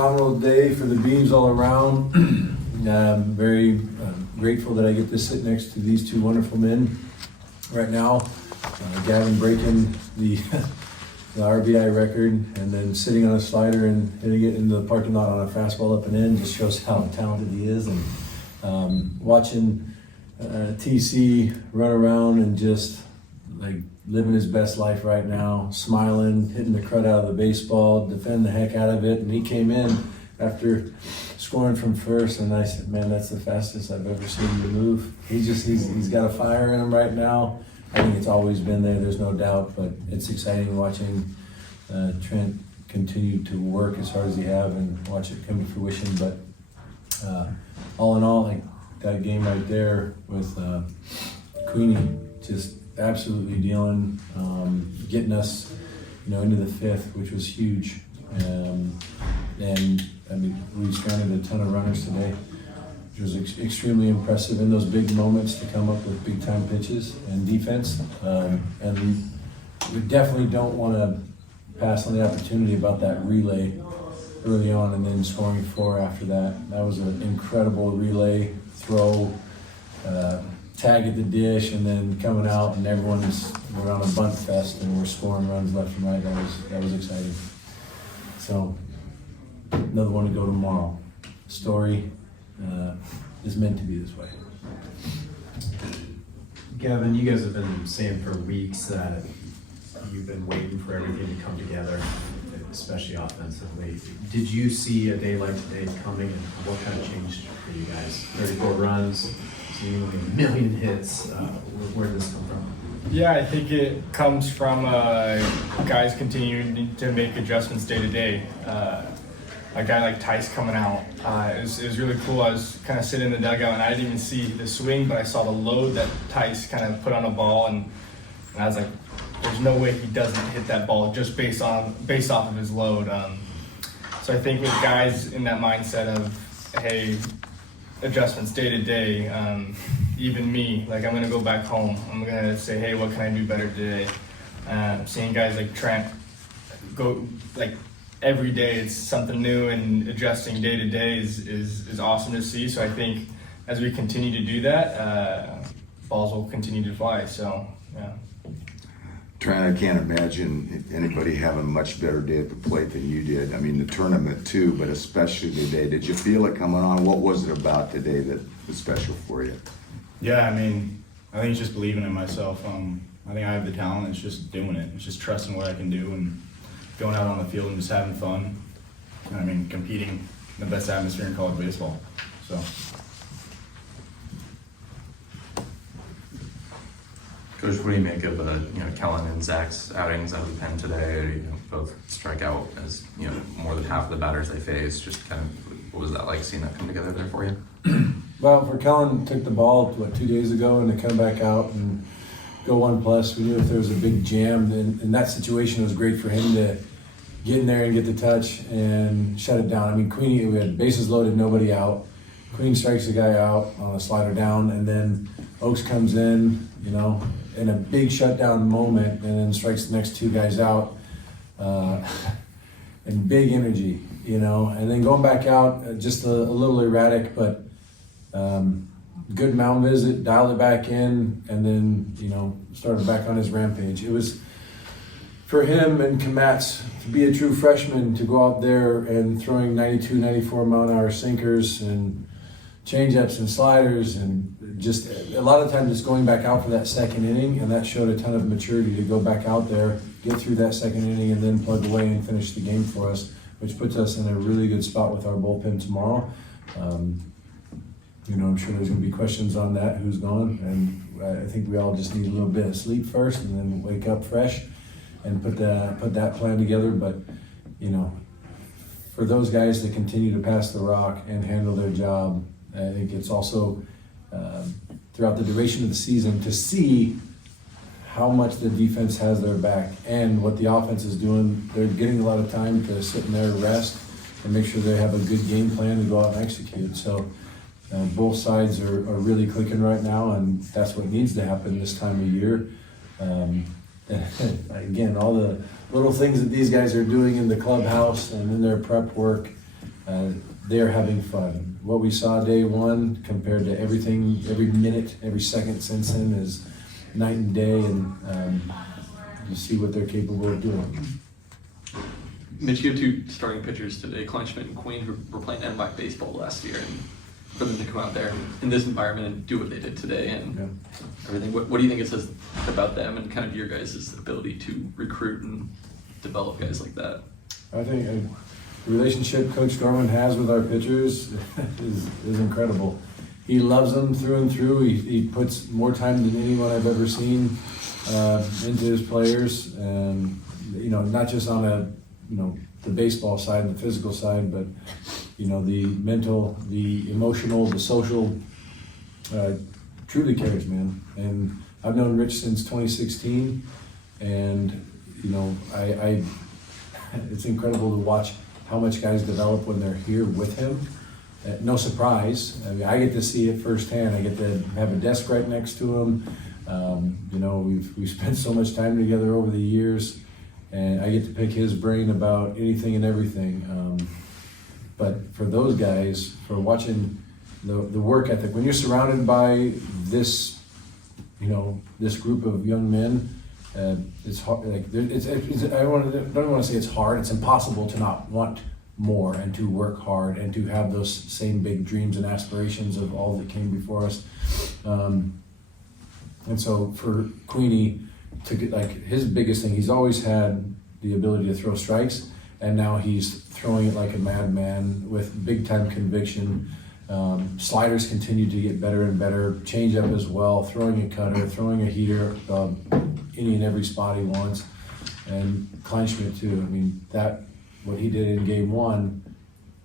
phenomenal day for the Beavs all around. I'm very grateful that I get to sit next to these two wonderful men right now. Gavin breaking the RBI record, and then sitting on a slider and hitting it into the parking lot on a fastball up and in just shows how talented he is. And watching TC run around and just like living his best life right now, smiling, hitting the crud out of the baseball, defending the heck out of it. And he came in after scoring from first, and I said, man, that's the fastest I've ever seen him move. He's got a fire in him right now. I think it's always been there, there's no doubt, but it's exciting watching Trent continue to work as hard as he have and watch it come to fruition. But all in all, like that game right there with Queenie, just absolutely dealing, getting us, into the fifth, which was huge. And I mean, we stranded a ton of runners today, which was extremely impressive in those big moments to come up with big time pitches and defense. And we definitely don't want to pass on the opportunity about that relay early on and then scoring 4 after that. That was an incredible relay throw, tag at the dish, and then coming out and we're on a bunt fest and we're scoring runs left and right. That was exciting. So another one to go tomorrow. Story is meant to be this way. Gavin, you guys have been saying for weeks that you've been waiting for everything to come together, especially offensively. Did you see a day like today coming, and what kind of changed for you guys? 34 runs, seemingly a million hits. Where did this come from? Yeah, I think it comes from guys continuing to make adjustments day to day. A guy like Tice coming out, it was really cool. I was kind of sitting in the dugout and I didn't even see the swing, but I saw the load that Tice kind of put on a ball, and I was like, there's no way he doesn't hit that ball just based off of his load. So I think with guys in that mindset of, hey, adjustments day to day, even me, like I'm gonna go back home, I'm gonna say, hey, what can I do better today? Seeing guys like Trent go like every day, it's something new, and adjusting day to day is awesome to see. So I think as we continue to do that, balls will continue to fly. So yeah. Trent, I can't imagine anybody having a much better day at the plate than you did. I mean, the tournament too, but especially today. Did you feel it coming on? What was it about today that was special for you? Yeah, I mean, I think it's just believing in myself. I think I have the talent. It's just doing it. It's just trusting what I can do and going out on the field and just having fun. I mean, competing in the best atmosphere in college baseball. So. Coach, what do you make of Kellen and Zach's outings out of the pen today? Both strike out as more than half of the batters they face. Just kind of, what was that like seeing that come together there for you? Well, for Kellen, took the ball 2 days ago, and to come back out and go 1+. We knew if there was a big jam, then in that situation, it was great for him to get in there and get the touch and shut it down. I mean, Queenie, we had bases loaded, nobody out. Queen strikes the guy out on a slider down, and then Oaks comes in, in a big shutdown moment, and then strikes the next 2 guys out, and big energy, and then going back out, just a little erratic, but good mound visit, dialed it back in, and then, started back on his rampage. It was, for him and Komatz, to be a true freshman, to go out there and throwing 92, 94 mile-an-hour sinkers and change-ups and sliders, and just a lot of times it's going back out for that second inning, and that showed a ton of maturity to go back out there, get through that second inning, and then plug away and finish the game for us, which puts us in a really good spot with our bullpen tomorrow. I'm sure there's going to be questions on that, who's gone, and I think we all just need a little bit of sleep first and then wake up fresh and put that plan together. But for those guys to continue to pass the rock and handle their job, I think it's also throughout the duration of the season to see how much the defense has their back and what the offense is doing. They're getting a lot of time to sit in there, rest, and make sure they have a good game plan to go out and execute. So both sides are really clicking right now, and that's what needs to happen this time of year. Again, all the little things that these guys are doing in the clubhouse and in their prep work they're having fun. What we saw day one compared to everything, every minute, every second since then is night and day, and you see what they're capable of doing. Mitch, you have two starting pitchers today, Kleinschmidt and Queen, who were playing NY baseball last year, and for them to come out there in this environment and do what they did today and everything, what do you think it says about them and kind of your guys' ability to recruit and develop guys like that? I think the relationship Coach Gorman has with our pitchers is incredible. He loves them through and through. He puts more time than anyone I've ever seen into his players, and not just on the baseball side and the physical side, but the mental, the emotional, the social. Truly cares, man. And I've known Rich since 2016, and I it's incredible to watch how much guys develop when they're here with him. No surprise. I mean, I get to see it firsthand. I get to have a desk right next to him. We've spent so much time together over the years, and I get to pick his brain about anything and everything. But for those guys, for watching the work ethic, when you're surrounded by this, this group of young men, it's hard. Like I don't want to say it's hard. It's impossible to not want more and to work hard and to have those same big dreams and aspirations of all that came before us. And so for Queenie to get, his biggest thing, he's always had the ability to throw strikes, and now he's throwing it like a madman with big time conviction. Sliders continue to get better and better, change up as well, throwing a cutter, throwing a heater, any and every spot he wants. And Kleinschmidt too. I mean, what he did in game one,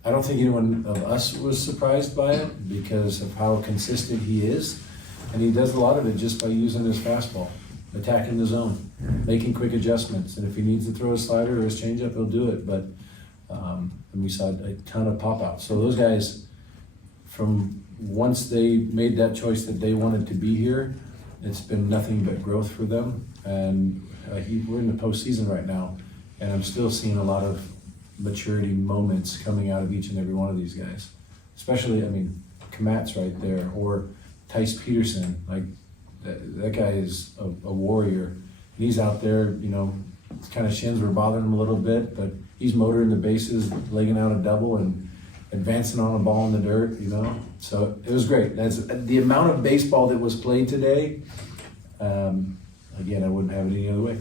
I don't think anyone of us was surprised by it because of how consistent he is. And he does a lot of it just by using his fastball, attacking the zone, making quick adjustments. And if he needs to throw a slider or his changeup, he'll do it. But and we saw a ton of pop-outs. So those guys, from once they made that choice that they wanted to be here, it's been nothing but growth for them. And we're in the postseason right now, and I'm still seeing a lot of maturity moments coming out of each and every one of these guys. Especially, Kamat's right there, or Tice Peterson. That guy is a warrior. He's out there, his kind of shins were bothering him a little bit, but he's motoring the bases, legging out a double, and advancing on a ball in the dirt, So it was great. That's the amount of baseball that was played today. Again, I wouldn't have it any other way.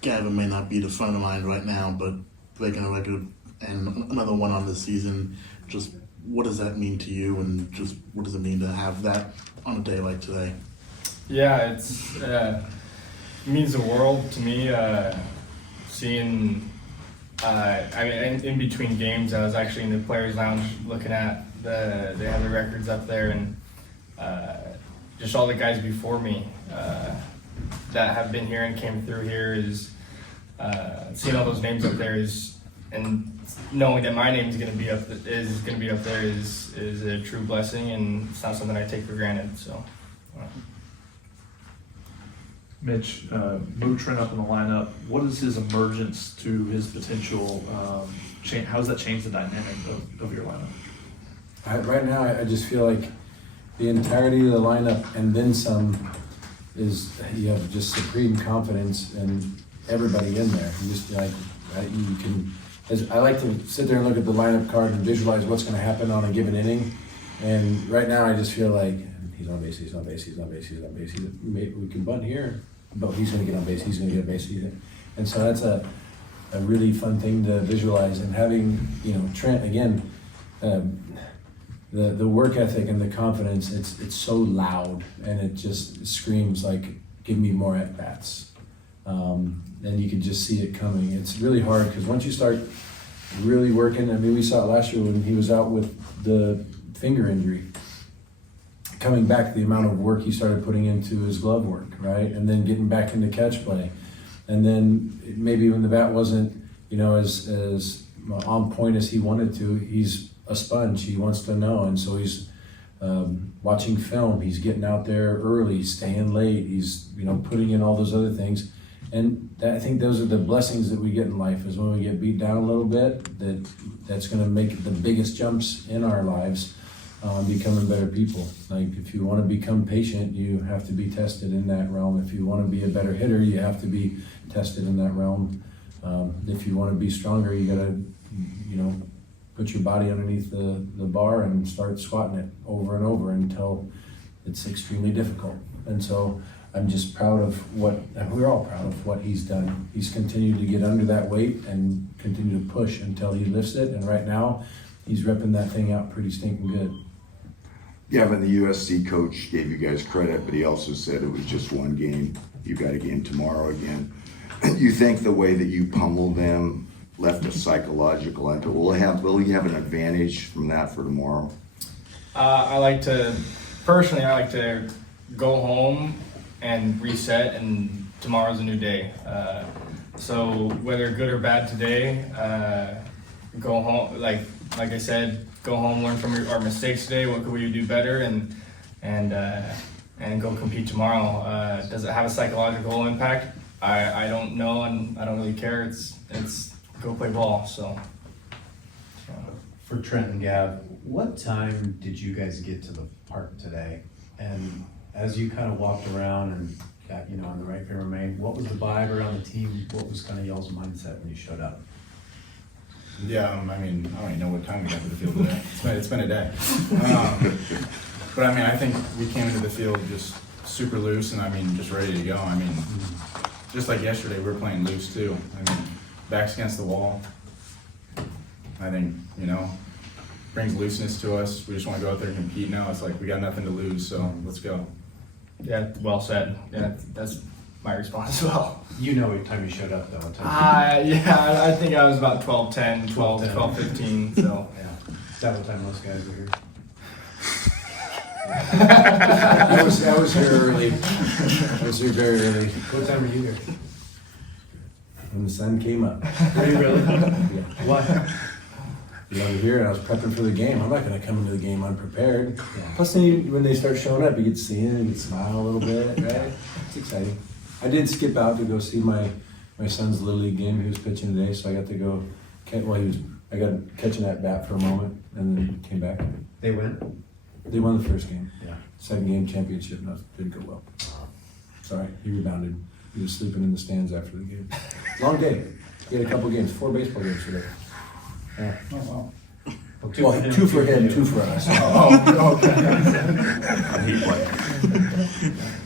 Gavin may not be the front of mind right now, but breaking a record and another one on the season, just what does that mean to you, and just what does it mean to have that on a day like today? Yeah, it means the world to me. Seeing, in between games, I was actually in the players' lounge looking at they have the records up there, and just all the guys before me that have been here and came through here is seeing all those names up there and knowing that my name is going to be up there is a true blessing, and it's not something I take for granted. So. Mitch, move Trent up in the lineup. What is his emergence to his potential? How does that change the dynamic of your lineup? Right now, I just feel like the entirety of the lineup and then some you have just supreme confidence in everybody in there. You just you can. I like to sit there and look at the lineup card and visualize what's going to happen on a given inning. And right now, I just feel like he's on base, he's on base, he's on base, he's on base. We can bunt here, but he's going to get on base, he's going to get on base. And so that's a really fun thing to visualize. And having, Trent, again, the work ethic and the confidence, it's so loud, and it just screams like, give me more at-bats. And you can just see it coming. It's really hard because once you start really working, we saw it last year when he was out with the finger injury. Coming back, the amount of work he started putting into his glove work, right? And then getting back into catch play. And then maybe when the bat wasn't, as on point as he wanted to, he's a sponge. He wants to know. And so he's watching film. He's getting out there early, staying late. He's, putting in all those other things. I think those are the blessings that we get in life, is when we get beat down a little bit, that's gonna make the biggest jumps in our lives, becoming better people. Like, if you wanna become patient, you have to be tested in that realm. If you wanna be a better hitter, you have to be tested in that realm. If you wanna be stronger, you gotta, put your body underneath the bar and start squatting it over and over until it's extremely difficult. And so I'm just proud of we're all proud of what he's done. He's continued to get under that weight and continue to push until he lifts it. And right now, he's repping that thing out pretty stinking good. Gavin, the USC coach gave you guys credit, but he also said it was just one game. You got a game tomorrow again. You think the way that you pummeled them left a psychological impact? Will you have an advantage from that for tomorrow? I like to go home and reset, and tomorrow's a new day. So whether good or bad today, go home, like I said, go home, learn from our mistakes today. What could we do better, and go compete tomorrow. Does it have a psychological impact? I don't know, and I don't really care. It's go play ball. So. For Trent and Gav, what time did you guys get to the park today? And as you kind of walked around and got, on the right field remain, what was the vibe around the team? What was kind of y'all's mindset when you showed up? Yeah, I don't even know what time we got to the field today. It's been a day. But I think we came into the field just super loose and just ready to go. Just like yesterday, we were playing loose too. Backs against the wall. I think, brings looseness to us. We just want to go out there and compete now. It's like we got nothing to lose, so let's go. Yeah, well said. Yeah, that's my response as well. You know what time you showed up though. What time Yeah, I think I was about 12:10, 12:15. So. Yeah. Is that what time most guys were here? I was here early. I was here very early. What time were you here? When the sun came up. Were you really? Yeah. What? I was here and I was prepping for the game. I'm not going to come into the game unprepared. Plus, then when they start showing up, you get to see them, you get to smile a little bit, right? It's exciting. I did skip out to go see my son's Little League game. He was pitching today, so I got to go. I got catching that bat for a moment and then came back. They win? They won the first game. Yeah. Second game championship, no, didn't go well. Sorry, he rebounded. He was sleeping in the stands after the game. Long day. He had a couple games, 4 baseball games today. Yeah. Oh, wow. Well, 2 for him, 2 for us. Oh, okay. He played.